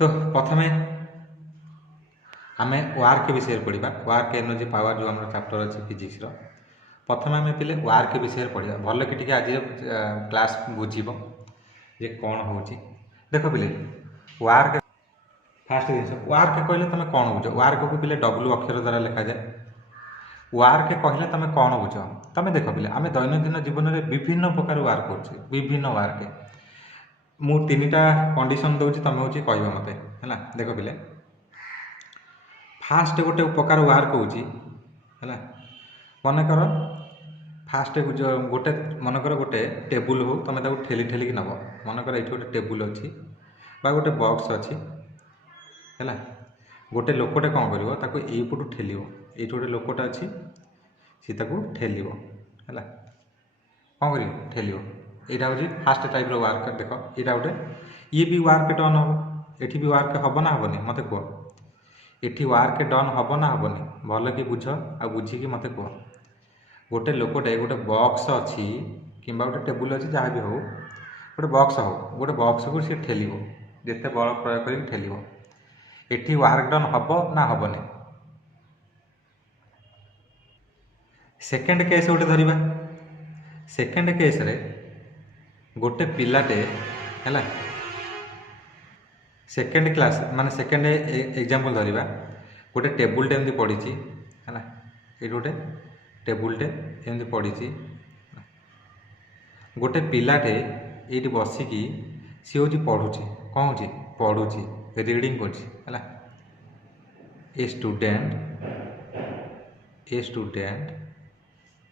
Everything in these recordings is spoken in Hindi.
तो प्रथमे आम वार्क विषय पढ़ा वार्क एनर्जी पावर जो आम चैप्टर अच्छे फिजिक्स प्रथम आम पे वार्क विषय पढ़ा भल कि आज क्लास बुझे जे कौन हो देख पे वार्क फास्ट जिन वार्क कहले तुम कौन बुझ वार्क को पे डब्ल्यू अक्षर द्वारा लिखा जाए वार्क कहले तुम कौन बुझ तुम देख पे आम दैनंदिन जीवन में विभिन्न प्रकार वार्क कर विभिन्न वार्क मु तीन टा कंडीशन दूसरी तुम हूँ कह मत है देख पे फास्ट गोटे प्रकार वार्क है मनकर फास्ट गोटे मनकर गोटे टेबुल हो तुम ठेली ठेलिक नब मनकर ये गोटे टेबुल अच्छी गोटे बॉक्स अच्छी है गोटे लोकटे कौन कर यू ठेल ये गोटे लोकटे अच्छी सी ठेल है कौन कर ठेल यहाँ हूँ फास्ट टाइप वार्क देख यहाँ गोटे ये भी वार्क डन हम ये भी वार्क हम ना हेनी मत कह ये वार्क डन हम ना हेनी भल कि बुझ आ बुझिकी मत कह गोटे लोकटे गोटे बॉक्स अच्छी कि गोटे टेबुल अच्छी जहाँ भी हो गोटे बॉक्स हो गोटे बॉक्स को सी ठेल जिते बल प्रयोग कर ठेल ये वार्क डन हम ना हेनी सेकेंड केस गोटे धरवा सेकेंड केस रे गोटे पिलाटे है सेकेंड क्लास माने सेकेंड एग्जांपल धरवा गोटे टेबुलटे एमती पड़ी है ये गोटे टेबुलटे एमती पड़ी गोटे पिलाटे ये बसिकी सी हूँ पढ़ुची कौन हो पढ़ुची रीडिंग कर ए स्टूडेंट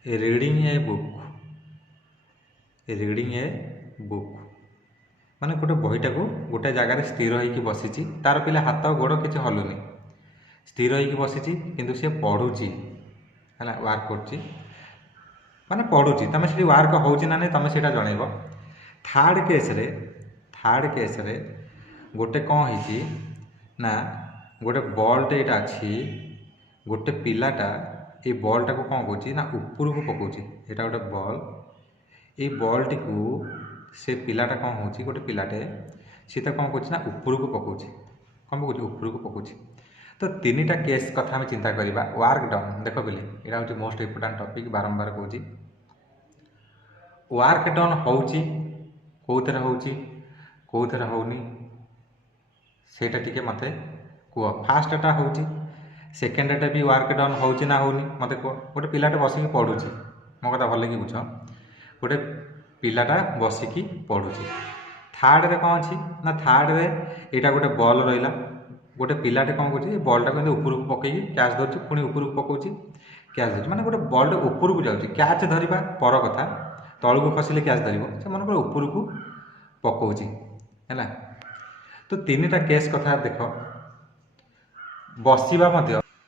रीडिंग ए बुक माने गोटे बहीटा को गोटे जगार स्थिर होगी बसी तार पिला हाथ गोड़ किसी हलुनी स्थिर होगी बसी किंतु सी पढ़ुची है वार्क कर माने पढ़ुची तुम से वार्क हो ना तुम से जनइब थर्ड केस रे गोटे कौन हो ना गोटे बॉलटे यहाँ अच्छी गोटे पिलाटा ये बॉलटा को कौन कौन ना ऊपर को पकाउछ यहाँ गोटे बॉल ये बॉलटी को से पिलाटा कौन हो गोटे पिलाटे सी कौन कौन ना ऊपर को पकाउछ कौन पकाउछ ऊपर को पकाउछ तो तीन टा केस कथा आम चिंता करवा वार्क डन देख बोली यहाँ हूँ मोस्ट इम्पोर्टाट टॉपिक बारंबार कहूँ वार्क डन होची कौन होची कौन होनी सेटा टिके मत कह फास्टा हूँ सेकेंडटा भी वार्क डन हो ना होनी मत कह गोटे पिलाटे बसिकी पढ़ुची मो कथा भल कि बुझ गोटे पिलाटा बसिकी पढ़ुची थर्ड रे कौन अच्छी ना थर्ड रे यहाँ गोटे बॉल रहा गोटे पिलाटे कौन कर बॉलटा को ऊपर को पकईकी कैच धरती पुणी ऊपर को पकाउछ कैच धरती माने गोटे बॉलटे ऊपर को जाऊँगी कैच धरवा पर कथा तल को खसिले कैच धर से मन ऊपर को पकाउछ है तो तीन टा केस कथा देख बसवा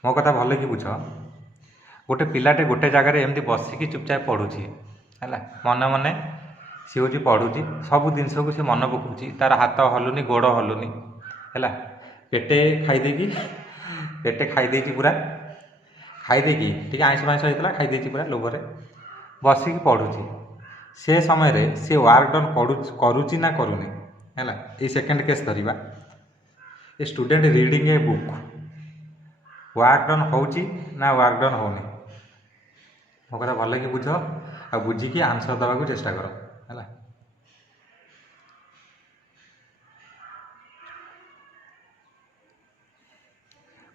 मो कथा भल कि बुझ गोटे पिलाटे गोटे जगार एमती बसिकी चुपचाप पढ़ुची है मन मन सी हूँ पढ़ुची सब जिनस को सी मन पकाउची तार हाथ हलुनी गोड़ हलुनी है पेटे खाईदे पूरा खाईदे टी आइंस माइंस होता खाईदे पूरा लोभर बसिकी पढ़ुची से समय रे सी वार्क डन करुची ना करूनी है ये सेकेंड केस धरवा a student reading a book work done होची ना वार्क डन होनी मो कथा भल कि बुझ आ बुझिकी आंसर देवाक चेष्टा कर है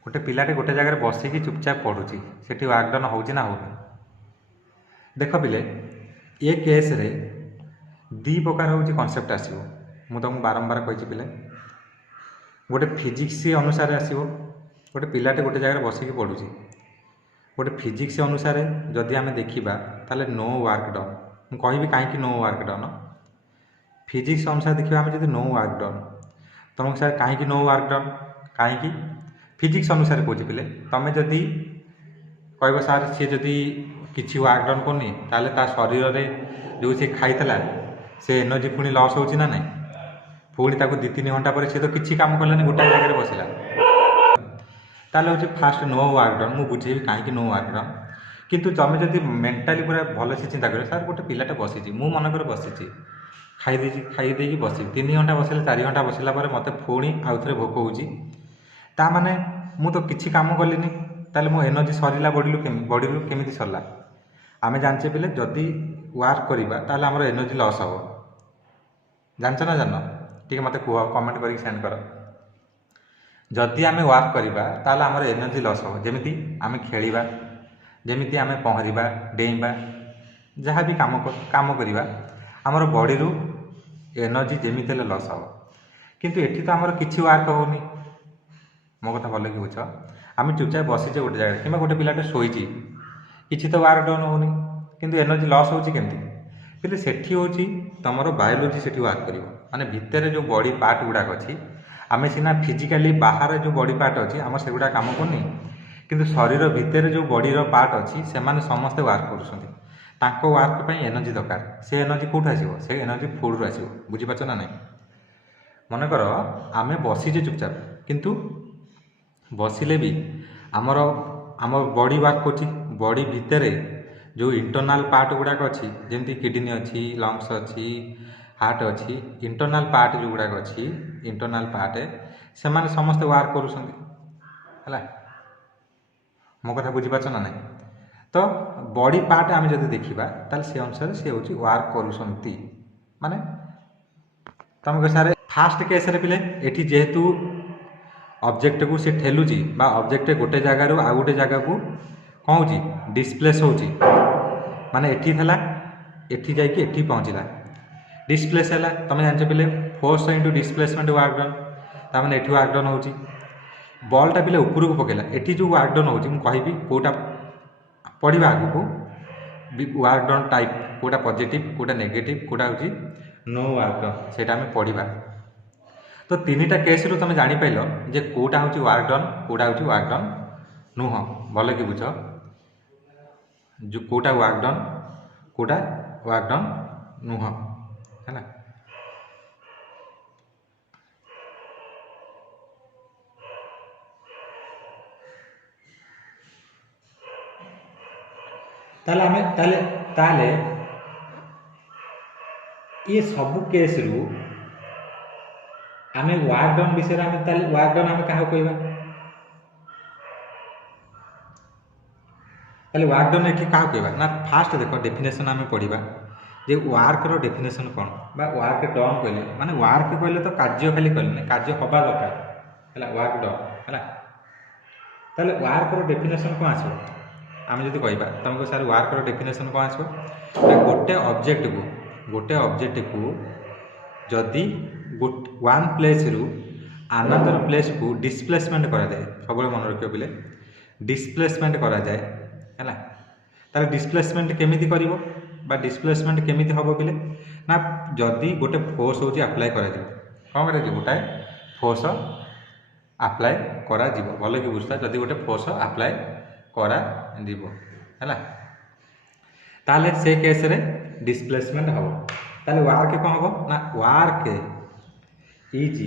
गोटे पिलाटे गोटे जगार बसिकी चुपचाप पढ़ुची से वार्क डन हो ना होनी देख पिले ये केस रे दी प्रकार हूँ कनसेप्ट आसो मुझे तुमको बारंबार कही पिले गोटे फिजिक्स अनुसार आसो गोटे पिलाटे गोटे जगार बसिकी पढ़ुची गोटे फिजिक्स अनुसार जदि आम देखा ताले नो वार्क डन मुझे कहीं नो वार्क डन फिजिक्स अनुसार देखा आम जब नो वार्क डन तुमको सर कहीं नो वार्क डन कहीं फिजिक्स अनुसार कौच पिले तुम जदि कह सार सी जदि किसी वार्क डन करनी ताले ता शरीर में जो सी खाई से एनर्जी पुणी लस हो ना पुणी ताको 2-3 घंटा पर सी तो किसी काम कलानी गोटे जगह बसला ताले हूँ फास्ट नो वार्क डन मुझे बुझेबी कहीं नो वार्क डन किंतु तुम जब मेंटाली पूरा भल से चिंता कर सार गोटे पिलाटे बसी मु मनकर बसी ଖାଇ ଦେଇକି ବସିବି 3 ଘଣ୍ଟା ବସିଲେ 4 ଘଣ୍ଟା ବସିଲା ପରେ ମୋତେ ପୁଣି ଆଉ ଥରେ ଭୋକ ହେଉଛି। ତା ମାନେ ମୁଁ ତ କିଛି କାମ କଲିନି, ତାହେଲେ ମୋ ଏନର୍ଜି ସରିଲା ବଡ଼ିରୁ କେମିତି ସରିଲା? ଆମେ ଜାଣିଛେ ପିଲେ ଯଦି ୱାର୍କ କରିବା ତାହେଲେ ଆମର ଏନର୍ଜି ଲସ୍ ହେବ। ଜାଣିଛ ନା ଜାଣିନ? ଟିକେ ମୋତେ କୁହ, କମେଣ୍ଟ କରିକି ସେଣ୍ଡ କର। ଯଦି ଆମେ ୱାର୍କ କରିବା ତାହେଲେ ଆମର ଏନର୍ଜି ଲସ୍ ହେବ। ଯେମିତି ଆମେ ଖେଳିବା, ଯେମିତି ଆମେ ପହଁରିବା, ଡେଇଁବା, ଯାହା ବି କାମ କରିବା ଆମର ବଡ଼ିରୁ ଏନର୍ଜି ଯେମିତି ହେଲେ ଲସ୍ ହେବ। କିନ୍ତୁ ଏଠି ତ ଆମର କିଛି ୱାର୍କ ହେଉନି। ମୋ କଥା ଭଲ କି ବୁଝ। ଆମେ ଚୁପଚାପ ବସିଛେ ଗୋଟେ ଜାଗାରେ, କିମ୍ବା ଗୋଟେ ପିଲାଟେ ଶୋଇଛି, କିଛି ତ ୱାର୍କ ଡାଉନ୍ ହେଉନି, କିନ୍ତୁ ଏନର୍ଜି ଲସ୍ ହେଉଛି କେମିତି? କିନ୍ତୁ ସେଠି ହେଉଛି ତୁମର ବାୟୋଲୋଜି ସେଠି ୱାର୍କ କରିବ। ମାନେ ଭିତରେ ଯେଉଁ ବଡ଼ି ପାର୍ଟ ଗୁଡ଼ାକ ଅଛି, ଆମେ ସିନା ଫିଜିକାଲି ବାହାରେ ଯେଉଁ ବଡ଼ି ପାର୍ଟ ଅଛି ଆମର ସେଗୁଡ଼ା କାମ କରୁନି, କିନ୍ତୁ ଶରୀର ଭିତରେ ଯେଉଁ ବଡ଼ିର ପାର୍ଟ ଅଛି ସେମାନେ ସମସ୍ତେ ୱାର୍କ କରୁଛନ୍ତି। ତାଙ୍କ ୱାର୍କ ପାଇଁ ଏନର୍ଜି ଦରକାର। ସେ ଏନର୍ଜି କେଉଁଠୁ ଆସିବ? ସେ ଏନର୍ଜି ଫୁଡ଼ରୁ ଆସିବ। ବୁଝିପାରୁଛ ନା ନାହିଁ? ମନେକର ଆମେ ବସିଛେ ଚୁପଚାପ, କିନ୍ତୁ ବସିଲେ ବି ଆମ ବଡ଼ି ୱାର୍କ କରୁଛି। ବଡ଼ି ଭିତରେ ଯେଉଁ ଇଣ୍ଟରନାଲ୍ ପାର୍ଟ ଗୁଡ଼ାକ ଅଛି, ଯେମିତି କିଡ଼ନୀ ଅଛି, ଲଙ୍ଗସ୍ ଅଛି, ହାର୍ଟ ଅଛି, ଇଣ୍ଟରନାଲ୍ ପାର୍ଟ ଯେଉଁଗୁଡ଼ାକ ଅଛି, ଇଣ୍ଟରନାଲ୍ ପାର୍ଟ ସେମାନେ ସମସ୍ତେ ୱାର୍କ କରୁଛନ୍ତି। ହେଲା, ମୋ କଥା ବୁଝିପାରୁଛ ନା ନାହିଁ? ତ ବଡ଼ି ପାର୍ଟ ଆମେ ଯଦି ଦେଖିବା ତାହେଲେ ସେ ଅନୁସାରେ ସେ ହେଉଛି ୱାର୍କ କରୁଛନ୍ତି। ମାନେ ତୁମେ କହ ସାର୍ ଫାଷ୍ଟ କେସ୍ରେ ପିଲେ ଏଠି ଯେହେତୁ ଅବଜେକ୍ଟକୁ ସେ ଠେଲୁଛି ବା ଅବଜେକ୍ଟ ଗୋଟେ ଜାଗାରୁ ଆଉ ଗୋଟେ ଜାଗାକୁ କ'ଣ ହେଉଛି? ଡିସପ୍ଲେସ୍ ହେଉଛି। ମାନେ ଏଠି ଥିଲା, ଏଠି ଯାଇକି ଏଠି ପହଞ୍ଚିଲା, ଡିସପ୍ଲେସ୍ ହେଲା। ତୁମେ ଜାଣିଛ ପିଲେ force into displacement work done, ତାମାନେ ଏଠି ୱାର୍କ ଡନ୍ ହେଉଛି। ବଲ୍ଟା ପିଲେ ଉପରକୁ ପକାଇଲା, ଏଠି ଯେଉଁ ୱାର୍କ ଡନ୍ ହେଉଛି ମୁଁ କହିବି କେଉଁଟା ପଢ଼ିବା ଆଗକୁ, ୱାର୍କ ଡନ୍ ଟାଇପ୍ କେଉଁଟା ପଜିଟିଭ୍, କେଉଁଟା ନେଗେଟିଭ୍, କେଉଁଟା ହେଉଛି नो ୱାର୍କ ଡନ୍, ସେଇଟା ଆମେ ପଢ଼ିବା। ତ 3ଟା କେସ୍ରୁ ତୁମେ ଜାଣିପାରିଲ ଯେ କେଉଁଟା ହେଉଛି ୱାର୍କ ଡନ୍, କେଉଁଟା ହେଉଛି ୱାର୍କ ଡନ୍ ନୁହଁ। ଭଲ କି ବୁଝ, କେଉଁଟା ୱାର୍କ ଡନ୍, କେଉଁଟା ୱାର୍କ ଡନ୍ ନୁହଁ। ହେଲା, ତାହେଲେ ये सबू केस्रु आम ୱାର୍କ ଡନ୍ विषय में ୱାର୍କ ଡନ୍ आम क्या कहवा? ताले ୱାର୍କ ଡନ୍ एठी क्या कहवा ना? फास्ट देख डेफिनेशन आम पढ़ा जे वार्कर डेफिनेशन कौन बा वार्क डन कहले माने वार्क कहले तो कार्य खाली कहले कार्य हवा दरकार है वार्क डन है। ताले वार्कर डेफिनेशन कौन आसो आम जब कहवा तुमको सार वार्कर डेफिनेशन कौन आसो? गोटे ऑब्जेक्ट को जदि वन प्लेस रु अनदर प्लेस को डिस्प्लेसमेंट करा जाए, सब मन रखियो पिले डिस्प्लेसमेंट करा जाए है। तार डिस्प्लेसमेंट केमिति करिवो बा डिस्प्लेसमेंट केमिति हबो पिले ना जदि गोटे फोर्स होची अप्लाई करा जाए कौन करा जाए गोटे फोर्स अप्लाई करा जीवो। भल कि बुझता जदि गोटे फोर्स अप्लाई करा जीवो है ताले से केस रे डिस्प्लेसमेंट हम। ताले वार्क कौन हम ना work is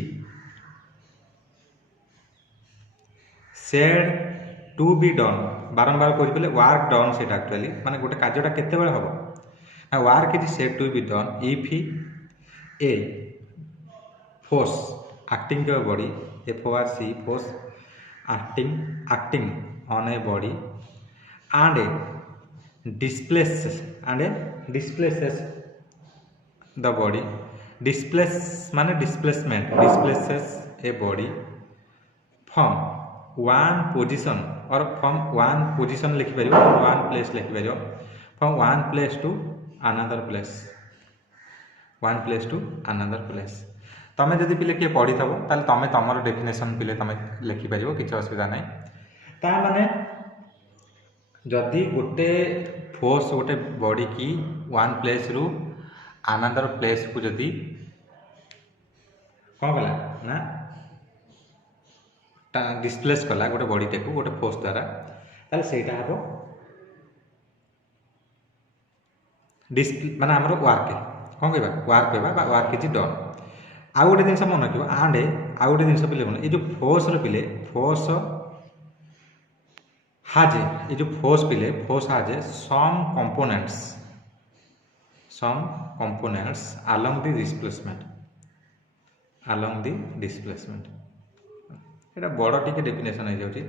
said to be done बारंबार कह वार्क डन से एक्चुअली माने गोटे कार्यटा केते बेले हम ना work is said to be done if a force acting to a body FORC force acting on a body and displaces the body माने displaces a body from one position or from one position लिखि परियो one place लिखि परियो from one place to another place तमें जदि पिले किए पढ़ी थो ताले तमें तमर डेफिनेशन पिले तमें लिखिपर किसी असुविधा ना। ता माने जदि गोटे फोर्स गोटे बॉडी की वन प्लेस रु अनदर प्लेस को जदि कौन कला ना डिस्प्लेस कला गोटे बॉडी टेक गोटे फोर्स द्वारा ताले सेटा हम माने आमर वार्क कौन कहवा वार्क कहवा वार्क इज डन। आउ गोटे जिन मन रखिए आंड आउ गोटे जिन पिले ये जो फोर्स पिले फोर्स हाज ये जो फोर्स पिले फोर्स हाज सम components along the displacement, along the displacement. एटा बड़ टिके डेफिनेशन हो जाउची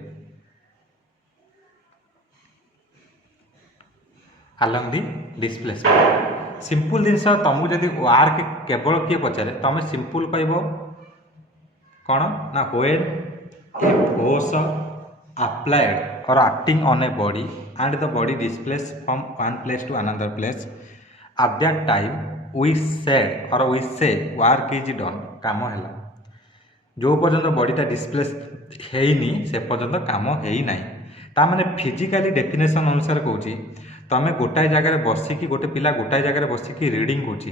along the displacement. सिंपल जिनस तुमको जदि वर्क केवल किए पचारे तुम सिंपल कहब कौन ना when a force applied or acting on a body and the body displaced from one place to another place, at that time we said or we say work is done, काम है जो पर्यंत बॉडीटा डिस्प्लेस हेनी से पर्यंत काम है ना ता माने फिजिकली डेफिनेशन अनुसार कहूँ तुम गोटाए जगार बसिकी गोटे पिला गोटाए जगार बसिकी रीडिंग करुच्ची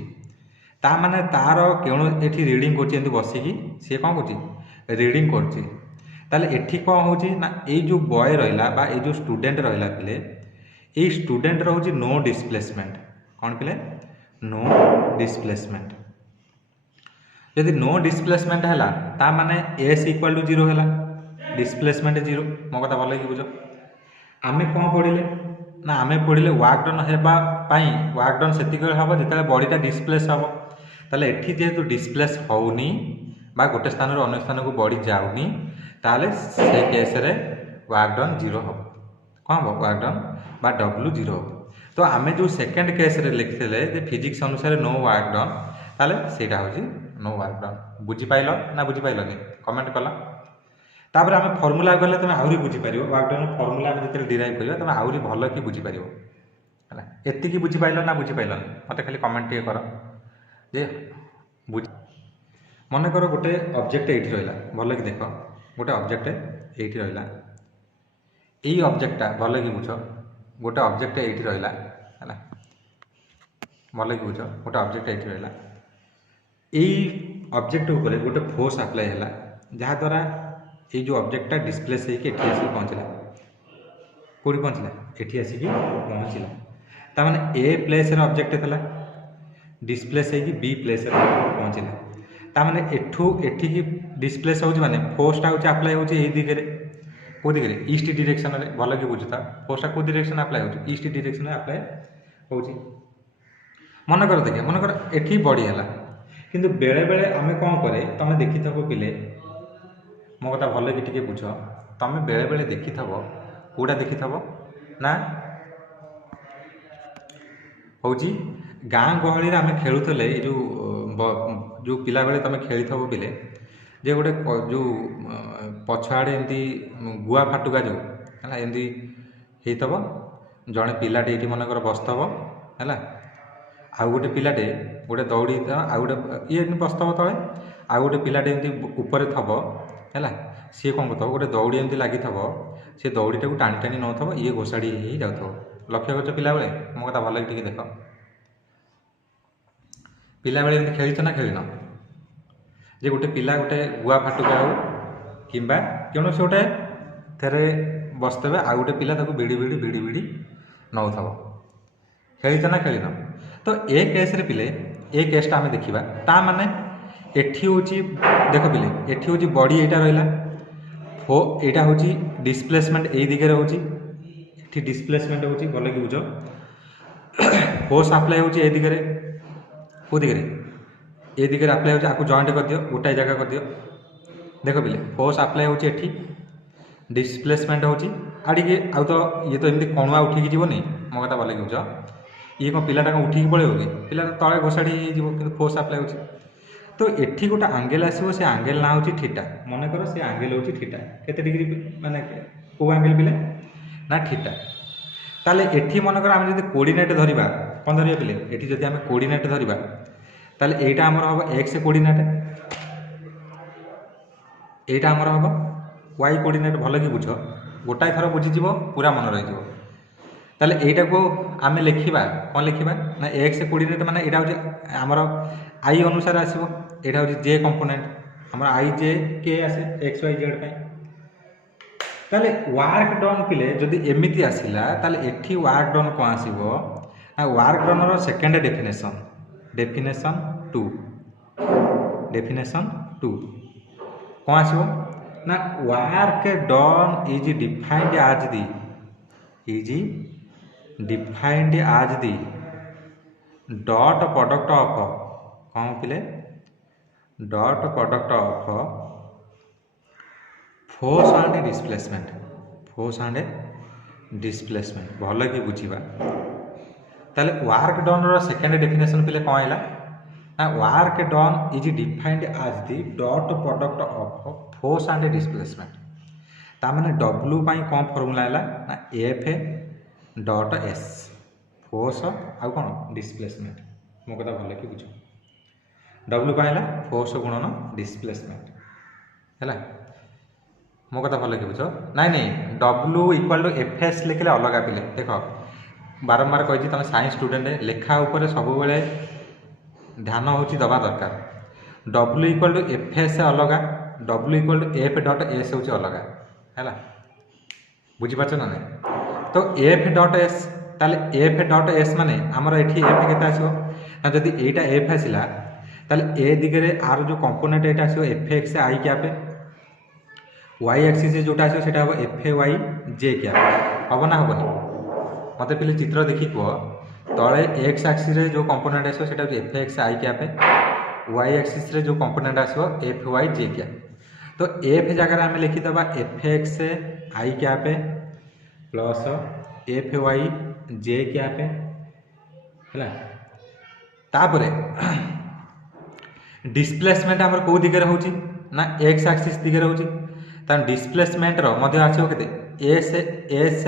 ता माने तार कौन एठी रीडिंग करुच्ची बसिकी सी कौन करुच्ची रीडिंग करुच्ची ताले एठी कौन होची ना ए जो बॉय रहिला बा ए जो स्टूडेंट रहिला पिले ए स्टूडेंट रहउची नो डिस्प्लेसमेंट कौन पिले नो डिस्प्लेसमेंट यदि नो डिस्प्लेसमेंट है ता माने एस इक्वल टू 0 है डिस्प्लेसमेंट 0 मो कथा भल कि बुझ आमे कौन पढ़िले ना आमे पढ़िले वर्क डन हेबा पई वर्क डन सेतिक हबो जेतले बॉडीटा डिस्प्लेस हबो ताले एठी जेतु डिस्प्लेस होउनी बा गोटे स्थान रो अन्य स्थान को बॉडी जाउनी ताले से केस रे वर्क डन 0 हबो कौन हबो वर्क डन बा W 0 हबो तो आमे जो सेकंड केस रे लिखथिले जे फिजिक्स अनुसार नो वर्क डन ताले सेटा होची नो वर्क डन बुझी पाइल ना बुझी पाइलनी कमेंट कला तापर आम फर्मूला गले तुम आहरी बुझी पार वर्क डन फर्मूला जो डिराइव कर तुम आहरी भल कि बुझी पार है एति बुझी पाइल ना बुझी पाइल मत खाली कमेंट टे कर जे बुझ मन कर गोटे ऑब्जेक्ट ये रहा भल कि देख गोटे ऑब्जेक्ट ये रहा यही ऑब्जेक्टा भल कि बुझ गोटे ऑब्जेक्ट ये रहा है भल कि बुझ गोटे ऑब्जेक्ट ये रहा यही ऑब्जेक्ट उपर गोटे फोर्स अप्लाई है जहाद्वारा ये जो ऑब्जेक्टा डिस्प्लेस होकर एठी आसिक पहुँचला कौटी पहुँचला एठी आसिक पहुँचला तामाने ए प्लेस रे ऑब्जेक्ट था डिस्प्लेस होकर बी प्लेस रे पहुँचला तामाने एठू एठी की डिस्प्लेस होउची माने फोर्सटा होउची अप्लाई होउची एई दिगरे को दिगरे ईस्ट डायरेक्शन रे भल कि बुझता फोर्सटा को डायरेक्शन अप्लाई होउची ईस्ट डायरेक्शन रे अप्लाई होउची मन कर देखिए मन कर एठी बॉडी हला किंतु बेले बेले आमे कौन करे तुम देखी थबो पिले मो कथा भल कि टिके बुझ तुम बेले बेले देखी थबो कोडा देखी थबो ना होची गाँ गहली आमे खेलुतले जो जो पिला बेले तुम खेली थबो पिले जे गोटे जो पछाड़े एमती गुआ फाटुका जो है एमती होइथबो जड़े पिलाटे ये मनकर बसथबो है आउ गोटे पिलाटे गोटे दौड़ी आउ गोटे ये बसथब तले आउ गोटे पिलाटे एमती ऊपर थब है सी कौन करथब गोटे दौड़ी एमती लगी सी दौड़ीटा को टाणी टाणी नौथब ये घोषाड़ी ही जाऊथब लक्ष्य कर पिला बेले मो कथा भल कि देख पिला बेले एमती खेल ना खेल जे गोटे पिला गोटे गुआ फाटुका हो कि कौन से गोटे थे बसते आउ गोटे पिला भिड़ी भिड़ी भिड़ी भिड़ी नौथब खेल ना खेल तो ए केस रे पिले ए केसटा आम देखा ता माने एठी होची देख पिले एठी होची बॉडी एटा रहिला फो एटा होची डिस्प्लेसमेंट ए दिगरे होची एठी डिस्प्लेसमेंट होची भल कि बुझ फोर्स अप्लाई होची ए दिगरे को दिगरे ए दिगरे अप्लाई होची आकु जॉइंट कर दियो गोटाए जगह कर दियो देख पिले फोर्स अप्लाई होची एठी डिस्प्लेसमेंट होची आडिके आउ तो ये तो एमती कणुआ उठिकी जीवनी मो कथा भल कि बुझ ये कौन पिलाटा कौन उठिकी पड़े कि पिला तले घोषाड़ी हो फोर्स अप्लाई होची तो एठी गोटे आंगेल आसो से आंगेल ना होची थीटा मन कर से आंगेल होची थीटा केते डिग्री माने को आंगेल पिले ना थीटा ताले एठी मन कर आम जदि कोऑर्डिनेट धरिबा कोन धरिया पिले एठी जदि आम कोऑर्डिनेट धरिबा ताले एटा हमर हबो x कोऑर्डिनेट एटा हमर हबो y कोऑर्डिनेट भल कि बुझ गोटाए थर बुझी जीवो पूरा मन रहि जीवो ताले एटा को आमे लिखिबा कोन लिखिबा ना x कोऑर्डिनेट माने एटा हो हमर i अनुसार आसीबो एटा हो j कंपोनेंट हमर i j k आसे x y z पे ताले वर्क डन पिले जदि एमिति आसिला ताले एठी वर्क डन को आसीबो ना वर्क डन रो सेकंड डेफिनेशन 2 को आसीबो ना work done is defined as the dot product of कौन पिले dot product of force and displacement भल कि बुझा ताले वर्क डन रो सेकेंड डेफिनेशन पिले कौन है ना work done is defined as the dot product of force and displacement ताने डब्ल्यू पाई कौन फॉर्मूला है ना एफ डॉट एस फोर्स आउ कौन डिस्प्लेसमेंट मो कथा भल कि बुझ डब्ल्यू पाई है फोर्स गुणन डिस्प्लेसमेंट है मो कथा भल कि बुझ नाई W equal to F S लिखले अलग पिले देख बारंबार कही तुम साइंस स्टूडेंट लेखा उपर सब ध्यान हो दबा दरकार W equal to F S अलग W equal to F dot S हूँ अलग है बुझीपार ना नहीं तो एफ डट एस ताले एफ डट एस माने आमर एठी एफ केते आसीबो ना जदि एटा एफ आसिला ताले ए दिगरे आर जो कंपोनेंट एटा आसीबो एफ एक्स आई कैप वाई एक्सिस जोटा आसीबो सेटा हो एफ वाई जे कैप हम ना होबनी मते पिले चित्र देखि को तळे एक्स एक्सिस रे जो कंपोनेंट आसीबो सेटा एफ एक्स आई कैप वाई एक्सिस रे जो कंपोनेंट आसीबो एफ वाई जे कैप तो एफ जगह आम लिखिदबा एफ एक्स आई कैप प्लस एफ वाई जे कैप है तापरे डिस्प्लेसमेंट आमर कौ दिगरे होची ना एक्स एक्सिस दिगरे होची तान डिस्प्लेसमेंट रो मध्य आछो केते एस एस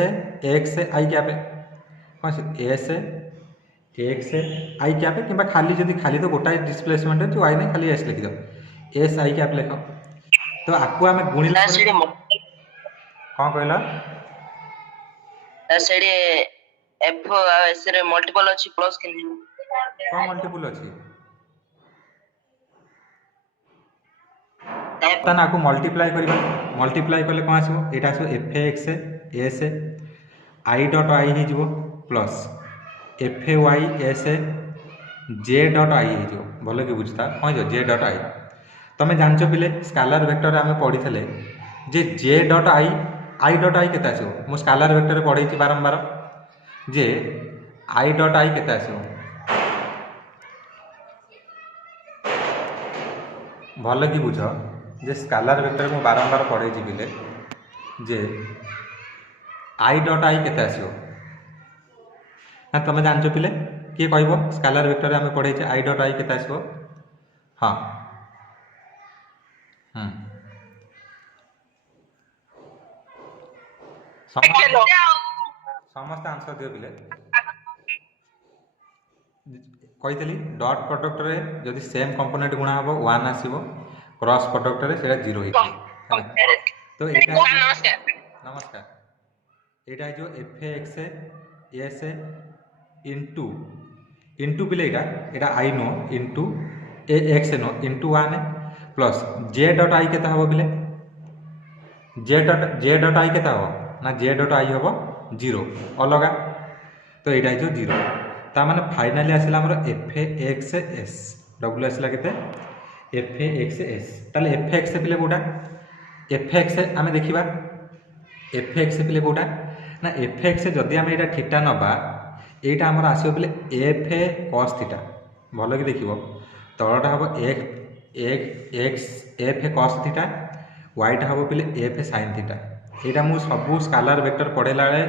एक्स आई कैप कौन से एस एक्स आई कैप किंबा खाली जदी खाली तो गोटा डिस्प्लेसमेंट है वाई नहीं खाली एस लिखि दो एस आई कैप लिख तो आपको आम गुणिला कौन कहला सेडी एफ एस रे मल्टीपल अछि प्लस के नहीं कौन मल्टीपल अछि तन आपको मल्टीप्लाई करिबा मल्टीप्लाई करले कौन आसीबो एटा आसीबो F X S I dot I ही जीवो plus F Y S J dot I ही जीवो भलो कि बुझता कौन जो जे डॉट आई तमें जानच पिले स्केलर वेक्टर आम पढ़ी जे जे डॉट आई डॉट आई केते आसीबो मु स्केलर वेक्टर पढ़ी बारंबार जे आई डॉट आई केते आसीबो भल कि बुझ जे स्केलर वेक्टर मु बारंबार पढ़ी पिले जे आई डॉट आई केते आसीबो ना तमें जानच पिले किए कहबो स्केलर वेक्टर आम पढ़ी आई डॉट आई केते आसीबो हाँ समस्त आंसर दियो पिले कही डॉट प्रोडक्ट रे जदि सेम कंपोनेंट गुणा हम 1 आसीबो क्रॉस प्रोडक्ट रे सेटा 0 ही तो एटा नमस्कार एटा जो एफ एक्स एस इनटू पिले एटा I no into A X no into 1 plus J dot I केता हबो पिले जे डॉट आई केता हबो ना जे डॉट आई हम 0 अलग तो यहाँ जो 0 ताने फाइनाली आसला एफ एक्स एस डब्ल्यू आसला के एफ एक्स एस ताले एफ एक्स पिले कौटा एफ एक्स आम देखा एफ एक्स पिले कौटा ना एफ एक्स जदि आम यहाँ थीटा नवा यहाँ आमर आसो पिले एफ कस थीटा भल कि देख तलटा हम एक्स एफ कस थीटा वाईटा हम पिले एफ साइन थीटा यहाँ मुझे सबू स्केलर वेक्टर पढ़ेला बेले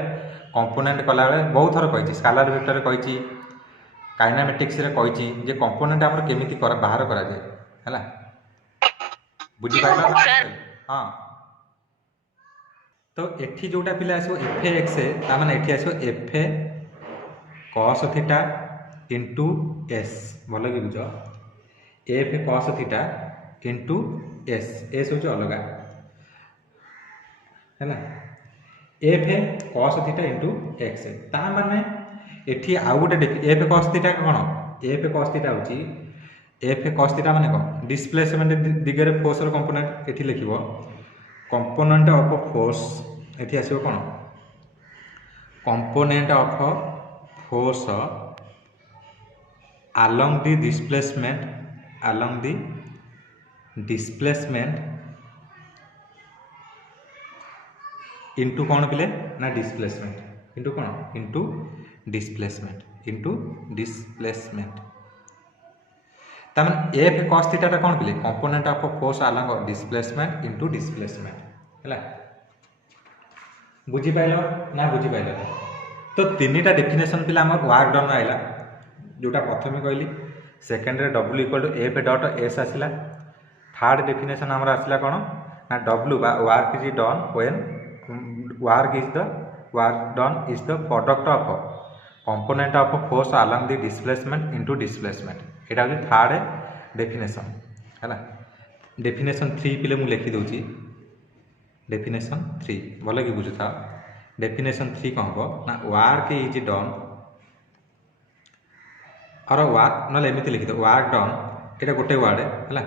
कंपोनेंट कला बेले बहुत थर कही स्केलर वेक्टर कही काइनेमेटिक्स रे कही जे कंपोनेंट आमर केमिति बाहर करा जाए हैला बुझी पाइला हाँ तो एठी जोटा पिला आसो एफ एक्स ता माने एठी आसो F cos theta into S भल कि बुझ F cos theta into S S हूँ अलग है F cos theta into x ता माने एठी आउ गोटे एफ कॉस थीटा कौन एफ कॉस थीटा हूँ एफ कॉस थीटा माने कौन डिस्प्लेसमेंट दिगरे फोर्स कंपोनेंट एठी लिखिबो कंपोनेंट ऑफ फोर्स एठी आसीबो कौन component of force along the displacement into कौन पिले ना डिस्प्लेसमेंट इंटू कौन इंटू डिस्प्लेसमेंट इंटू डिस्प्लेसमेंट तमें एफ कॉस थीटा कौन पिले component of force along displacement into displacement है बुझी पाइल ना बुझी पाइल तो तीन टा डेफिनेशन पिला आम वर्क डन आइला जोटा प्रथम कहली second W equal to F dot S आसला थर्ड डेफिनेशन आमर आसला कौन ना W work is done when work done is the product of component of force along the displacement into displacement यहाँ हूँ थर्ड डेफिनेशन है डेफिनेशन 3 पिले मुझे लिखी दूची डेफिनेशन 3 भल कि बुझुता डेफिनेशन 3 कौन हम ना वर्क इज डन और वर्क ना एमती लिखिद वर्क डन यहाँ गोटे वर्ड है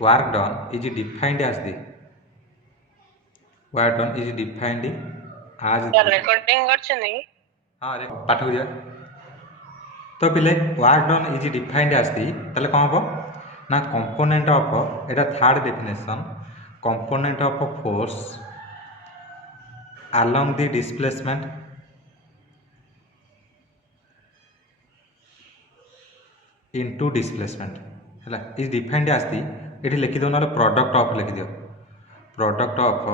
work done is defined as the work done is defined आज रेकॉर्डिंग करछनी हाँ पाठ को तो पिले work done is defined as the ताले कौन हम ना कंपोनेंट ऑफ एटा third definition component of force along the displacement into displacement है इज डिफाइंड एज दी ये लिखिद ना product of लिखिद product of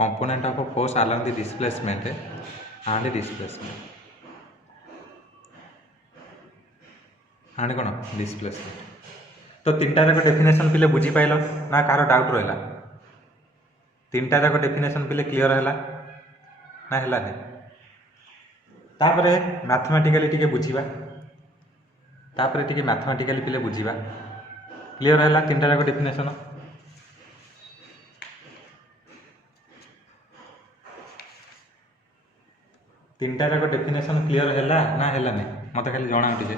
component of force along the displacement and displacement and कौन डिस्प्लेसमेंट तो तीनटा जाक डेफिनेशन पिले बुझी पाइल ना कार डाउट रहा तीनटा जाक डेफिनेशन पिले क्लीयर है ना है तापरे मैथमेटिकली टिके बुझीबा तापरे टिके मैथमेटिकली पिले बुझीबा क्लीयर है तीनटा जाक डेफिनेशन तीनटा जाक डेफिनेशन क्लीयर है ना है मत खाली जना टे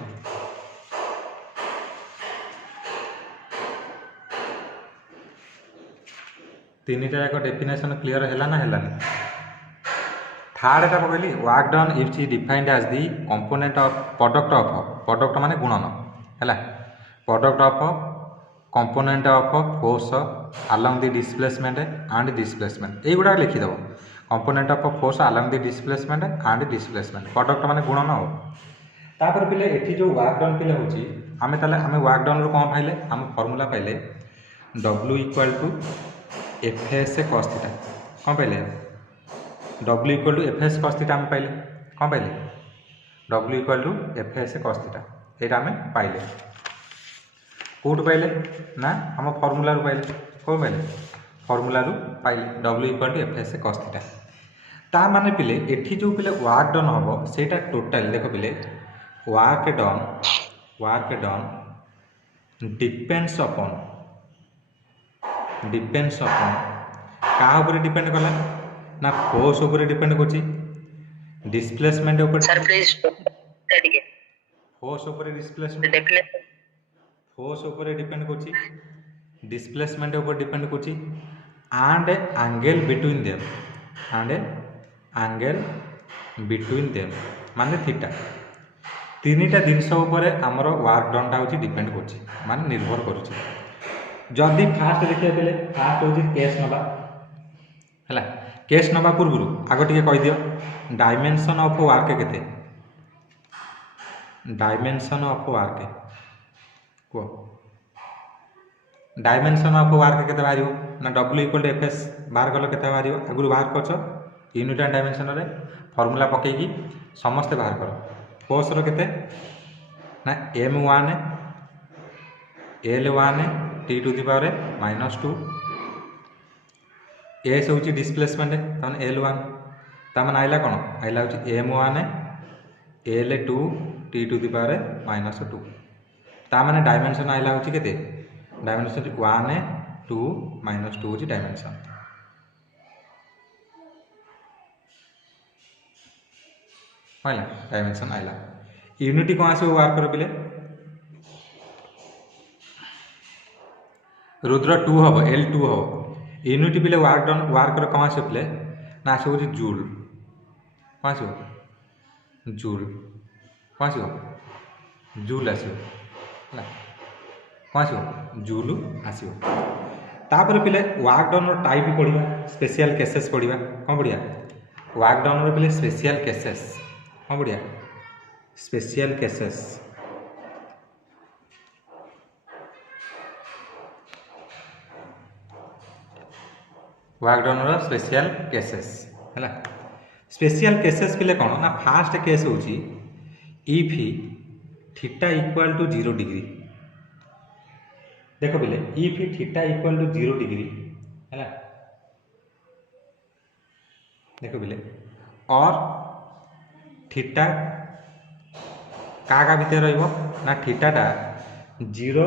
तीन टाक डेफिनेशन क्लीयर है ना है थर्ड टा कहली work done is defined as the component of product माने गुणन है product of component of force along the displacement and displacement युवा लिखिदेव component of force along the displacement and displacement product माने गुणन हो तापर पिले एठी जो वर्क डन पिले होची आमे वर्क डन रो कौन पाइले आम फॉर्मूला पाइले W equal to F S cos theta कौन पाइले W equal to F S cos theta आम पाइले कौन पाइले W equal to F S cos theta यहाँ आम पाइले कौट पाइले ना आम फॉर्मूला रू पाइले कौन पाइले फॉर्मूला रू पाइले W equal to F S cos theta ता माने पिले एठी जो पिले वर्क डन हम सेटा टोटाल देख पिले वर्क डन डिपेंड्स अपॉन क्या ऊपर डिपेंड कला ना फोर्स ऊपर डिपेंड करछि डिस्प्लेसमेंट ऊपर सर प्लीज ठीक फोर्स ऊपर डिस्प्लेसमेंट डेफिनेशन फोर्स ऊपर डिपेंड करछि डिस्प्लेसमेंट ऊपर डिपेंड करछि एंड एंगल बिटवीन देम माने थीटा तीन टा जिनस ऊपर आमर वर्क डन टा डिपेंड करछि माने निर्भर करुछि जदि फास्ट देखिए पहले फास्ट हूँ केस नवा है केस नवा पूर्व आग टे कहीदिव डायमेंशन ऑफ वर्क केते डायमेंशन ऑफ वर्क कह डायमेंशन ऑफ वर्क केते बाहर ना W equal to F S बाहर कल के बाहर आगुरी बाहर कर यूनिट एंड डायमेंशन रे फॉर्मूला पकईकी समस्ते बाहर कर फोर्स केते ना M1 L1 T to the power -2 एस हूँ डिस्प्लेसमेंट तमें L1 तमें आइला कौन आइला हूँ M1 L2 T to the power -2 ताने डायमेंशन आइला हूँ केते डायमेंशन 1 2 -2 हूँ डायमेंशन आइला डायमेंशन आइला यूनिटी कौन आसो वर्क पिले रुद्र 2 हम L2 हम यूनिट पिले वर्क डन वर्क कौन आस पिले ना आस जूल कौन आस जूल कौन आस जूल आस कौन आस जूल आस पिले वर्क डन टाइप पढ़ा स्पेशल केसेस पढ़ा कौन पढ़िया वर्क डन पिले स्पेशल केसेस कौन पढ़िया special cases work done special cases है। स्पेशल केसेस पिले कौन ना फास्ट केस हूँ if theta equal to 0 degree. देख पिले if theta equal to 0 degree है। देख पिले और थीटा का भितर रहा थीटाटा 0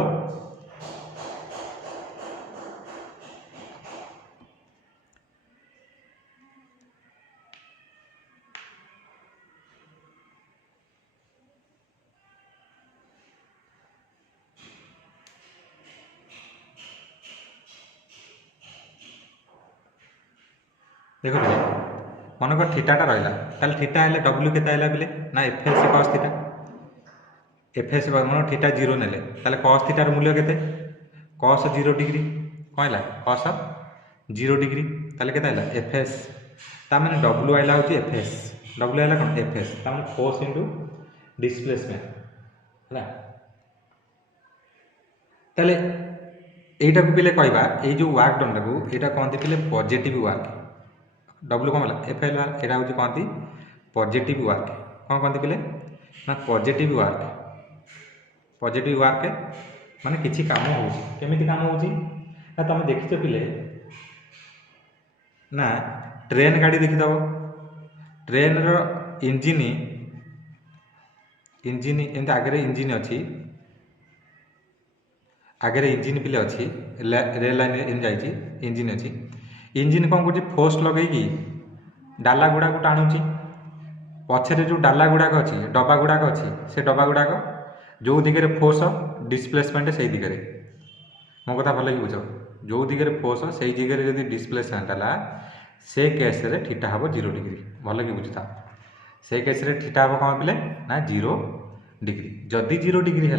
देख पे मनकर थीटाटा रहा थीटा है डब्ल्यू के पे ना एफएस कस थीटा एफएस मन थीटा 0 ने कस थीटार मूल्य के कस 0 डिग्री कौन है कस 0 डिग्री के एफएस ताने डब्ल्यू आइला हूँ एफएस डब्ल्यू आइला कौन एफएस ताने फोर्स इंटू डिस्प्लेसमेंट है। ताले यहीटा को पिले कहवा ये जो वर्क डन को यहाँ कहते पिले पॉजिटिव वर्क डब्ल्यू कौन है एफ एल वर्क यहाँ हूँ कहती पॉजिटिव वर्क कौन कहते पिले ना पॉजिटिव वर्क माने किसी काम होमी काम हो तुम देखिच पिले ना ट्रेन गाड़ी देखीदब ट्रेन इंजिन एमती आगे इंजिन अच्छी आगे इंजिन पिले अच्छी रेल लाइन इन जाइए इंजिन अच्छी इंजिन कौन कर फोर्स लगे डाला गुड़ाक टाणुची पछरे जो डाला गुड़ाक अच्छी डब्बा गुड़ाक अच्छी से डब्बा गुड़ाक जो दिगरे फोर्स डिस्प्लेसमेंट से दिगरे मो कथा भल बुझ जो दिगरे फोर्स से दिगरे जब डिस्प्लेसमेंट है से केस रे थीटा हम 0 डिग्री भल कि बुझा से केस रे थीटा हम कौन पे ना 0 डिग्री जदि 0 डिग्री है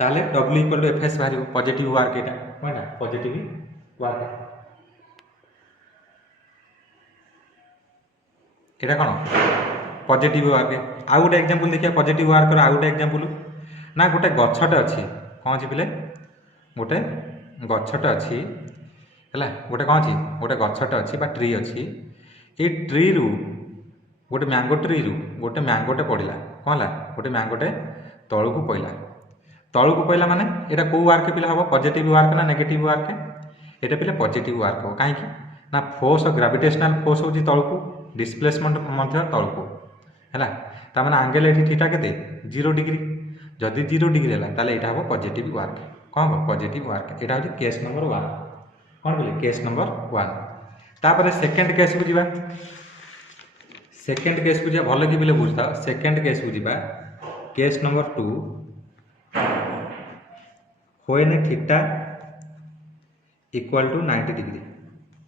ताले डब्ल्यू इक्वल टू एफएस बाहर पॉजिटिव वर्क यहाँ कौन पॉजिटिव वर्क यहाँ कौन पॉजिटिव वर्क आउ गोटे एग्जांपल देखिए पॉजिटिव वर्क आउ गोटे एग्जांपल ना गोटे गछटे अच्छी कौन अच्छी पिले गोटे गछटे अच्छी है गोटे कौन अच्छी गोटे गछटे अच्छी बा ट्री अच्छी ये ट्री रु गोटे मैंगो ट्री रु गोटे मैंगोटे पड़ा कौन है गोटे मैंगोटे तलू पड़ा माने यहाँ कौ वर्क पिला हम पॉजिटिव वर्क ना नेगेटिव वर्क ये पिले पॉजिटिव वर्क हो कहीं ना फोर्स ग्रेविटेशनल फोर्स हूँ तलू डिस्प्लेसमेंट तलू है ताने आंगेल ये थीटा के 0 डिग्री जदि 0 डिग्री है यहाँ हम पॉजिटिव वर्क कौन हम पॉजिटिव वर्क यहाँ हूँ केस नंबर 1 कौन बोले केस नंबर 1 तापर सेकेंड केस को जीवा सेकेंड केस को जीवा भल कि बोले बुझता सेकेंड केस को जीवा case number 2 when theta equal to 90 degree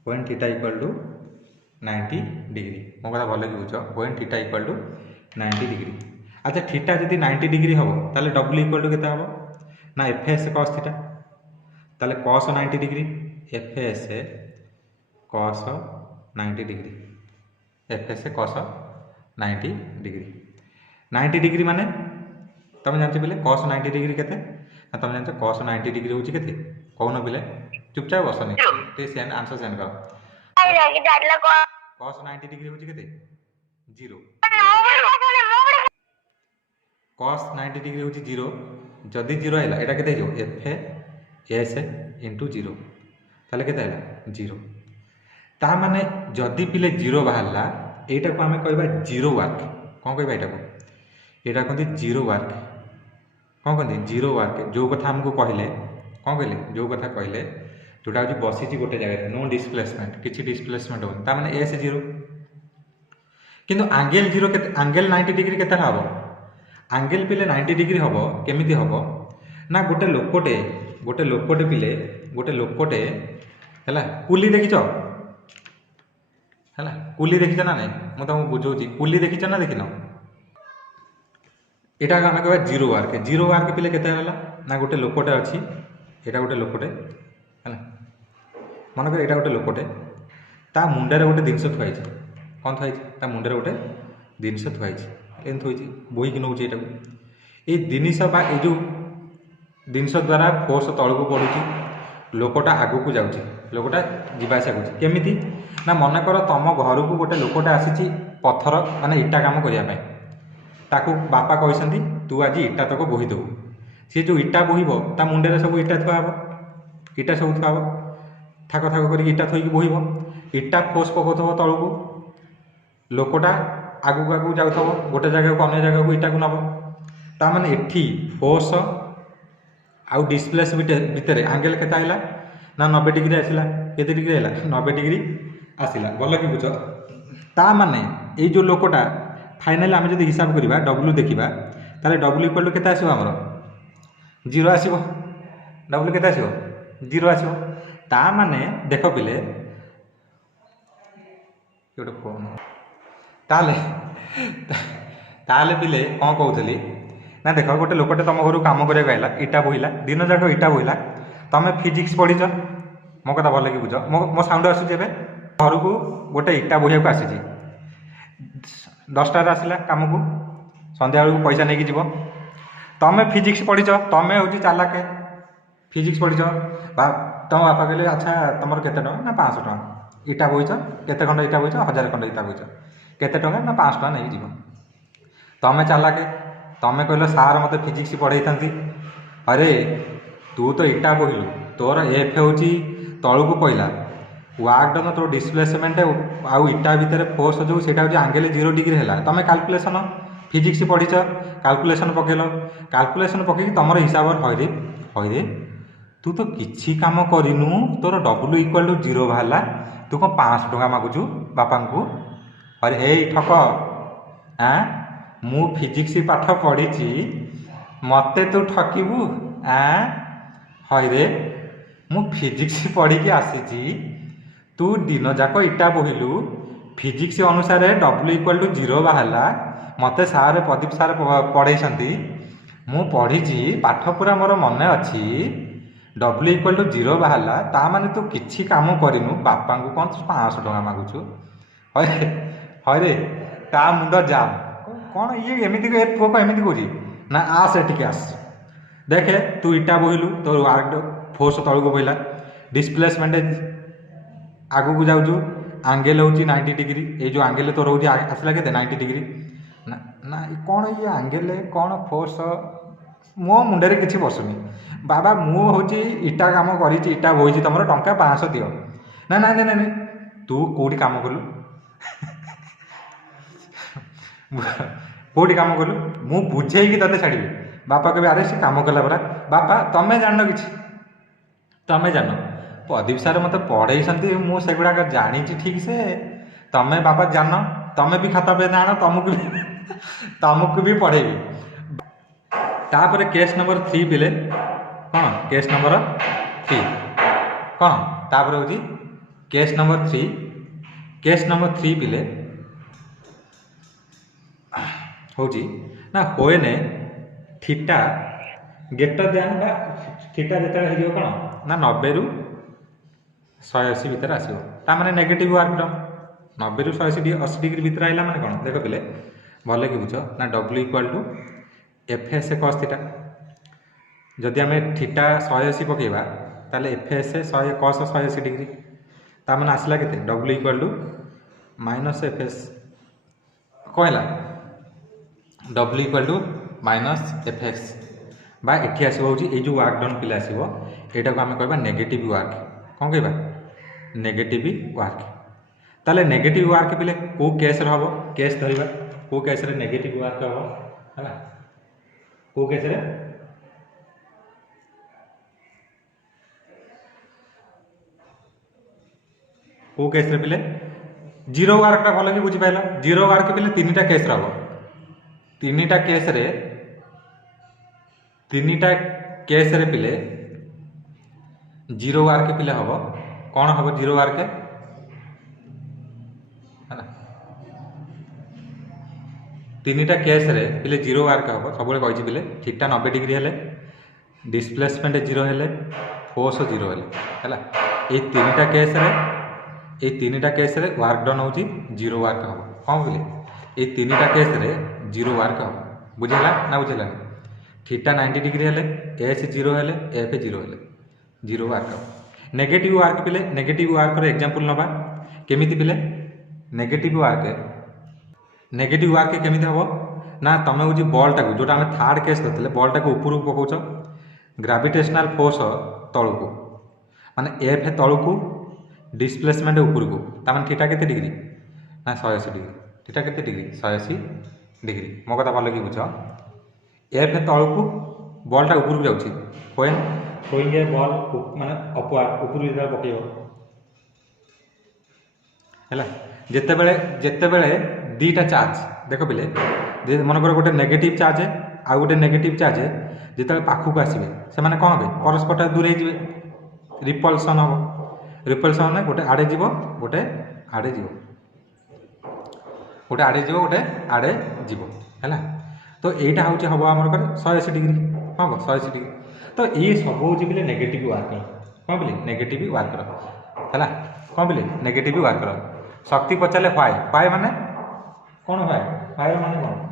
when theta equal to 90 degree मो कथा भल कि बुझ when theta equal to 90 degree अच्छा थीटा जब 90 डिग्री हम ताले डब्ल्यू इक्वल टू केते हम ना एफएस कस थीटा ताले कस 90 डिग्री एफएस कस 90 डिग्री एफएस कस 90 डिग्री 90 डिग्री माने तुम जानते पे कस 90 डिग्री केते तुम जानते कस 90 डिग्री हूँ के कौन पे चुपचाप बसनी सेंड आंसर सेंड कर कस 90 डिग्री हूँ के 0 कस 90 डिग्री हूँ 0 जदि 0 है यहाँ के एफ एस इंटू 0 ताले के 0 ता माने जदि पिले 0 बाहर यहाँ को आम कह 0 वर्क कौन कह यहाँ कहते 0 वर्क कौन कहते 0 वर्क जो कथा आमको कहले कौन कहले जो कथा कहले जोटा हूँ बसी गोटे जगह नो डिस्प्लेसमेंट किसी डिस्प्लेसमेंट हो ताने एस 0 किंतु आंगेल 0 के आंगेल 90 डिग्री के हम आंगेल पिले 90 डिग्री हम केमी हम ना गोटे लोकटे पिले गोटे लोकटे है कुली देखीच है कुली देखीच ना नहीं मुझे तुमको बुझाऊँ कुली देखीच ना देखिन यहाँ आम कह 0 वर्क पिले केते ना गोटे लोकटे अच्छी यहाँ गोटे लोकटे है मन कर यहाँ गोटे लोकटे ता मुंडे गोटे जिनस थुआई कौन थुआई ता मुंडे गोटे जिनस थुआई एमती होती बोईकी नौ ये ये जिनस ये जो जिनस द्वारा फोर्स तौक पड़ू लोकटा आगू को जाऊँगी लोकटा जावासा करमी ना मन कर तुम घर को गोटे लोकटा आसी पथर माने इटा काम करने ताकू बापा कहते तू आज इटा तक बोही देबू सी जो इटा बोहब ता मुंडे सब इटा थुआब इटा सब थुआब थाक थाक कर इटा थोक बोहब इटा फोर्स पकाउथब तलू लोकटा आगू आगू जाऊथब गोटे जगह को अन्य जगह को इटा को नब ताने एठी फोर्स आउ डिस्प्लेस भितर आंगेल केते आइला ना 90 डिग्री आसला केते डिग्री आइला 90 डिग्री आसला भल कि बुझ ता माने ये जो लोकटा फाइनाली आम जो हिसाब करवा डब्ल्यू देखा ताले डब्ल्यू इक्वल टू केते आसीबो हमर 0 आसीबो डब्ल्यू केते आसीबो 0 आसीबो ता माने देख पिले गोटे फोन ताले ताले पिले कौन कहूली ना देख गोटे लोकटे तुम घर कम करके आइला इटा बोहिला दिन जाक इटा बोहिला तुम फिजिक्स पढ़ीच मो कथा भल कि बुझ मो साउंड आसूँ घर को गोटे इटा बोहिया को आसी 10टार आसला कम को संध्या बेलू पैसा नहीं जीव तुम फिजिक्स पढ़ीच तुम हूँ चालाके फिजिक्स पढ़ीच तुम बापा कहले अच्छा तुम केते टଙ୍କା ना 500 टଙ୍କା इटा बोईच केते खंड इटा बोईच 1000 खंड इटा बोईच केते टଙ୍କା ना 500 टଙ୍କା नहीं जीव तुम चालाके तुम कहल सार मत फिजिक्स पढ़े था अरे तू तो इटा बोहिलु तोर एफ हूँ तलू को पहला वार्क डन तोर डिस्प्लेसमेंट आउ इटा भितर फोर्स जो सेटा हूँ आंगेल 0 डिग्री है तुम कैलकुलेसन फिजिक्स पढ़ीच कैलकुलेसन पकेल कैलकुलेसन पकई तुम हिसाब हईरे हईरे तू तो किसी काम करनु तोर डब्ल्यू इक्वल टू 0 बाहर तू कौन 500 टଙ୍କା मागुचु बापा को अरे हे ठक मु फिजिक्स पाठ पढ़ी मते तू ठकबू हईरे मु फिजिक्स पढ़ी आसी तू दिन जाक इटा बोहिलु फिजिक्स अनुसार डब्ल्यू इक्वल टू 0 बाहर मते सारे प्रदीप सार पढ़े मु पढ़ी पाठ पूरा मोर मन अच्छी डब्ल्यू इक्वल टू 0 बाहर ता माने तू किसी काम करनु बापा को कौन 500 टଙ୍କା मागुचु हईरे हईरे ता मुंड जाम कौन ये एमती पुआ एमती कौन ना आस एटिके आस देखे तू इटा बोहिलु तो वार्क फोर्स तलू को बोला डिस्प्लेसमेंट आगू को जाऊँ आंगेल हूँ 90 डिग्री ये जो आंगेल तो रोज आसला के 90 डिग्री ना ना कौन ये आंगेल कौन फोर्स मो मुंडे किसी बसुनी बाबा मु हूँ इटा काम कर इटा बोही तुम टंका 500 दियो ना ना ना ना तू कौटी काम कलु कौटी काम कलु मु बुझेगी ते छाड़ी बापा कहे अरे से काम कला परा बापा तुम्हें जान कि तुम्हें जान प्रदीप सार मत पढ़े मुझे जानी ठीक से तुम्हें बापा जान तुम्हें भी खाता पे आण तुमको भी पढ़ेबी तापर केस नंबर 3 पिले कौन केस नंबर 3 कौन तापर हूँ केस नंबर 3 पिले हूँ ना होने थीटा गेटर दैन थीटा जो कौन ना 90 ରୁ 180 भितर आसो ताने नेगेटिव वार्क डन 90 ରୁ 180 डिग्री भितर आइला माने कौन देख पिले भले कि बुझ ना W equal to F S cos theta जदि आम थीटा 180 पकेबा ताले एफ एस 100 कस 180 डिग्री ताने आसला केते W equal to minus F S कहला W equal to minus F X बा एठी आसो ये जो वार्क डन पिले आसो यहाँ को आम कह नेगेटिव वार्क कौन कहबा नेगेटिव वार्क ताले नेगेटिव वार्क पिले को केस हम केस धरवा को केस रे नेगेटिव वार्क हम है को केस रे को केस रे पिले 0 वार्कटा भल कि बुझीपाल 0 वार्क पिले 3टा केस हम 3टा केस रे 3टा केस रे पिले 0 वार्क पिले हम कौन हम 0 वार्क है ना 3टा केस रे पिले 0 वार्क हम सब कही पिले थीटा 90 डिग्री हेले डिस्प्लेसमेंट 0 हेले फोर्स 0 हेले ये 3टा केस रे ये 3टा केस रे वार्क डन हूँ 0 वार्क हम कौन बोले ये 3टा केस रे जीरो वर्क हम बुझेगा ना बुझेगा थीटा 90 डिग्री हेले एस जीरो हेले एफ जीरो हेले जीरो वर्क हम नेगेटिव वर्क पिले नेगेटिव वर्क एग्जांपल नबा केमिति पिले नेगेटिव वर्क केमिति हबो ना तुम हूँ बल्टा को जोटा आम थार्ड केस करते बल्टा को ऊपर पकाउच ग्राविटेशनल फोर्स तलू को माने एफ तलू को डिस्प्लेसमेंट ऊपर को तामान थीटा केते डिग्री ना 180 डिग्री थीटा केते डिग्री 180 डिग्री मो कथा भल कि बुझ एफ तलू को बल्टा ऊपर को जाऊँगी व्हेन थ्रोइंग ए बॉल माने अपवार्ड ऊपर जो पकेब है जितेबले दीटा चार्ज देख पिले मनकर गोटे नेगेटिव चार्ज आउ गोटे नेगेटिव चार्ज जिते पाखक आसवे से मैंने कौन हे परस्पर दूरे रिपल्सन हम रिपल्सन गोटे आड़े जीव गोटे आड़े जीव गोटे आड़े जीव गोटे आड़े जीव है तो यहाँ हूँ हम आमर 180 डिग्री हाँ 180 डिग्री तो ये सब हूँ पे नेगेटिव वार्कर कौन बोले नेगेटिव वार्कर है कौन बोले नेगेटिव वार्कर शक्ति पचारे फाए माने कौन फाए माने कौन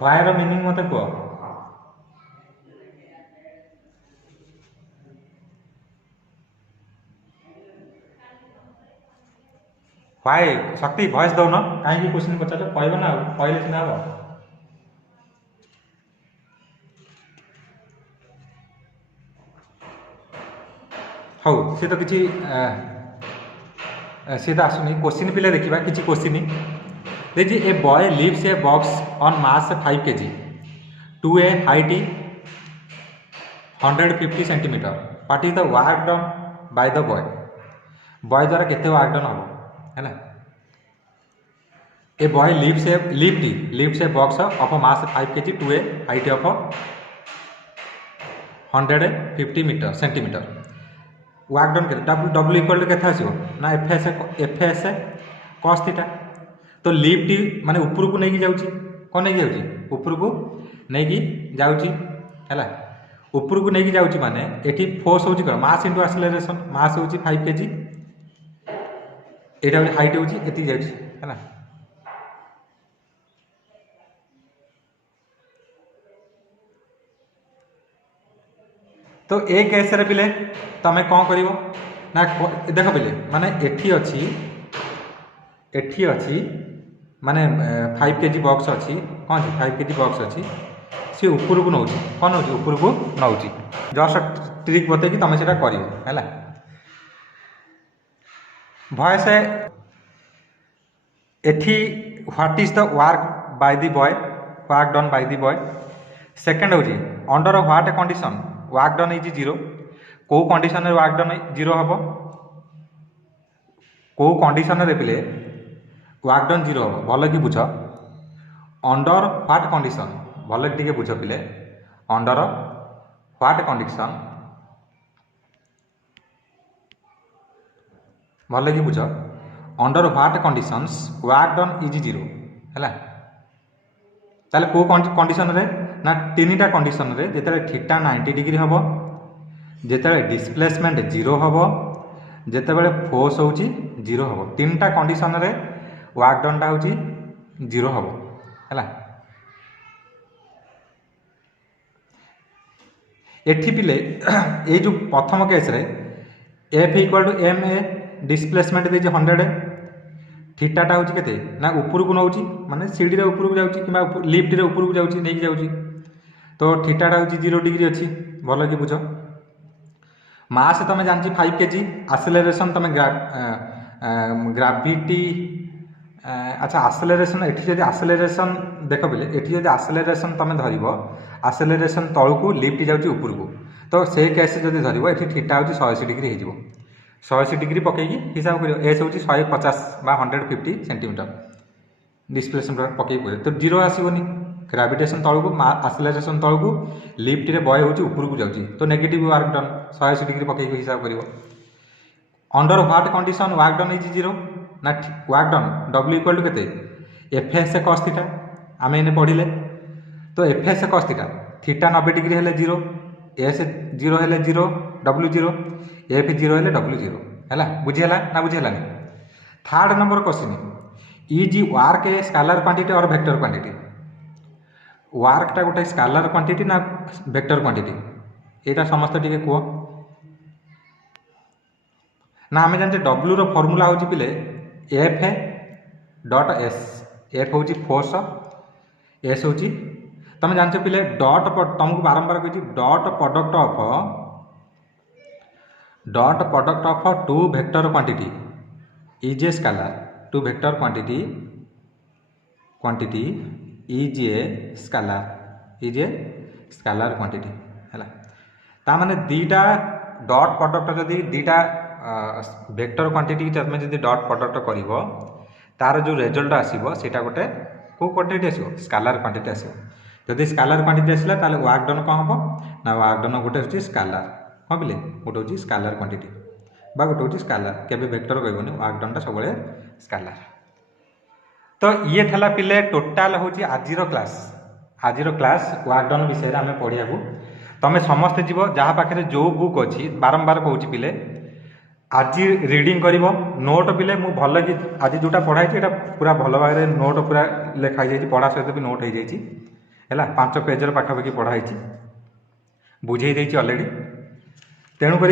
फायर मीनिंग मत कह फाए शक्ति भॉइस दौन कहीं क्वेश्चन पचार कह ना कहले सीना हम हौ सी तो किसी सी तो आसुनी क्वेश्चन पिले देखा किसी क्वेश्चन देखिए a boy lives a box on mass 5 kg to a height 150 centimetre what is the work done by the boy द्वारा केते वर्क डन हम है ना a boy lift a box of mass 5 kg to a height of 150 centimetre work done के डब्ल्यू इक्वल टू केते आसीबो ना एफ एस कॉस थीटा तो लिफ्ट माने ऊपर को नहीं जाऊँगी कौन नहीं जाऊँगी ऊपर को नहीं जाऊँगी है ऊपर को नहीं जाऊँगी माने एटी फोर्स होची कौन मास इंटू एक्सेलरेशन मास होची 5 kg एटा हाइट होची एती जाउची है तो ए केस रे पिले तमे कौन करिवो ना देख पिले माने एठी अच्छी माने 5 kg बॉक्स अच्छी कौन सी 5 kg बॉक्स अच्छी सी ऊपर को नौ कौन नौ ऊपर को नौ जस्ट ट्रिक बते कि तुम से है भॉइस एठी what is the work by the boy work done by the boy second हूँ under what condition work done is zero कौ कंडीशन रे वर्क डन जीरो हम कौ कंडीशन रे पिले वर्क डन जीरो हम भल कि बुझ अंडर व्हाट कंडीशन भल कि बुझ पिले अंडर व्हाट कंडीशन भल कि बुझ under what conditions work done is zero है ताले को कंडीशन रे ना तीन टा कंडीशन रे जेते थीटा 90 डिग्री हम जेते डिस्प्लेसमेंट जीरो हम जेते बेले फोर्स होची जीरो हम तीन टा कंडीशन रे वर्क डन टा होची जीरो हम है एठी पिले ए जो प्रथम केस रे F equal to M A displacement दे 100 थीटाटा हूँ के ना ऊपर को नौ माने सीढ़ी रे ऊपर को जाऊँगी कि लिफ्ट रे ऊपर को जाऊँगी नहीं जाऊँगी तो थीटाटा हूँ 0 डिग्री अच्छी भल कि बुझ मास तुम जानी 5 kg आसेलरेशन तुम ग्राविटी अच्छा आसेलरेशन एटी जब आसेलरेशन देख बोले एटी जब आसेलरेशन तुम धर आसेलरेशन तलू को लिफ्ट जाऊँगी ऊपर को तो से केस जब धर ये थीटा हूँ 180 डिग्री हो 180 डिग्री पकईकि हिसाब कर एस हूँ 150 बा 150 सेंटीमीटर डिस्प्लेसमेंट पकई पड़े तो जीरो आसोनी ग्राविटेशन तलू को आसेलरेशन तलू को लिफ्ट रे बॉय हूँ ऊपर को जाऊँगी तो नेगेटिव वर्क डन 180 डिग्री पकईकि हिसाब कर under what condition work done is zero ना work done W equal to के एफ एस कॉस थीटा आम इन्हें पढ़ले तो F S cos theta theta 90 degree हेले 0 एस 0 हेले 0 डब्ल्यू 0 एफ 0 हेले डब्ल्यू 0 है बुझीगला ना बुझीगलानी। Third number question is work a scalar quantity और वेक्टर क्वांटिटी। वर्कटा गोटे स्केलर क्वांटिटी ना वेक्टर क्वांटिटी यहाँ समस्त टी कह ना आम जानते डब्ल्यू रो फॉर्मूला हूँ पिले एफ डॉट एस एफ हूँ फोर्स एस हूँ तुम जानते पिले डॉट तुमको बारंबार कही dot product of two vector quantity is a scalar two vector quantity is a scalar quantity है ताने दीटा डॉट प्रोडक्ट जदि दीटा वेक्टर क्वांटिटी तुम जब डॉट प्रोडक्ट कर तार जो रिजल्ट आसो सीटा गोटे कौ क्वांटिटी आसो स्केलर क्वांटिटी आसो जदि स्केलर क्वांटिटी आसला ताले वर्क डन कौन हम ना वर्क डन गोटे हूँ स्केलर हाँ बिले गोटे हूँ स्केलर क्वांटिटी बा गोटे हूँ स्केलर केबे वेक्टर कहबनी वर्क डनटा सब स्केलर। तो ये थला पिले टोटाल हूँ आज वर्क डन विषय आम पढ़िया तुम समस्ते जीव जहाँ पाखे जो बुक अच्छी बारंबार कहूँ पिले आज रीडिंग कर नोट पिले मु भल आज जोटा पढ़ाई पूरा भल भाव नोट पूरा लिखाई पढ़ा सहित भी नोट हो है 5 पेजर पाखापाखि पढ़ाई बुझे अलरेडी तेणुक